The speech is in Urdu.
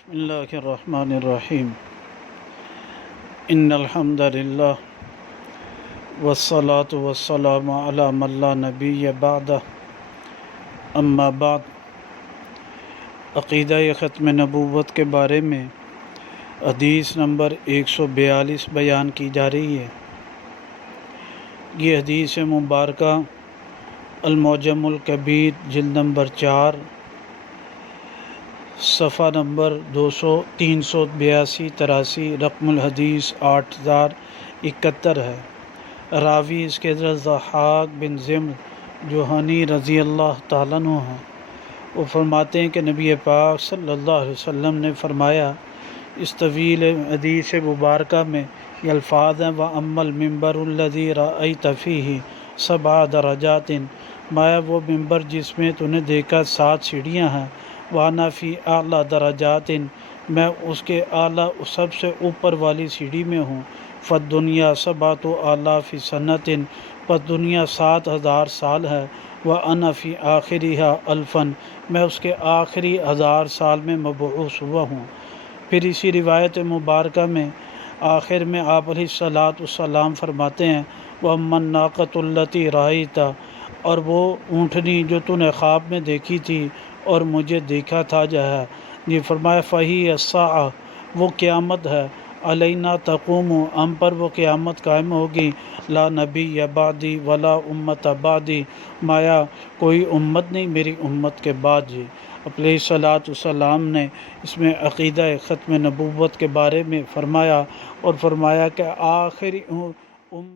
بسم اللہ الرحمن الرحیم ان الحمد للہ والصلاة والسلام علی من لا نبی بعدہ اما بعد۔ عقیدہ ختم نبوت کے بارے میں حدیث نمبر 142 بیان کی جا رہی ہے۔ یہ حدیث مبارکہ المعجم الکبیر جلد نمبر 4 صفحہ نمبر 382-83 رقم الحدیث 8071 ہے۔ راوی اس کے حضرت ضحاک بن زمر جوہنی رضی اللہ تعالیٰ عنہ ہیں۔ وہ فرماتے ہیں کہ نبی پاک صلی اللہ علیہ وسلم نے فرمایا، اس طویل حدیث مبارکہ میں یہ الفاظ ہیں: وَأَمَّا الْمِنبَرُ الَّذِي رَأَيْتَ فِيهِ 7 درجات، مایا وہ ممبر جس میں تو نے دیکھا 7 سیڑھیاں ہیں، وَأَنَا فِي أَعْلَى درجات، میں اس کے اعلیٰ سب سے اوپر والی سیڑھی میں ہوں۔ فَالدُّنْيَا 7 آلاف سنۃ، پس دنیا 7,000 سال ہے۔ وَأَنَا فِي آخِرِهَا أَلْفًا، میں اس کے آخری 1000 سال میں مبعوث ہوا ہوں۔ پھر اسی روایت مبارکہ میں آخر میں آپ علیہ السلام فرماتے ہیں: وَأَمَّا النَّاقَةُ الَّتِي رَأَيْتَ، اور وہ اونٹنی جو تو نے خواب میں دیکھی تھی اور مجھے دیکھا تھا جہاں یہ فرمایا، فَهِيَ السَّاعَةُ، وہ قیامت ہے، عَلَيْنَا تَقُومُ، ہم پر وہ قیامت قائم ہوگی، لا نبی بعدی ولا امت بعدی، مایا کوئی امت نہیں میری امت کے بعد جی۔ علیہ السلام نے اس میں عقیدہ ختم نبوت کے بارے میں فرمایا اور فرمایا کہ آخری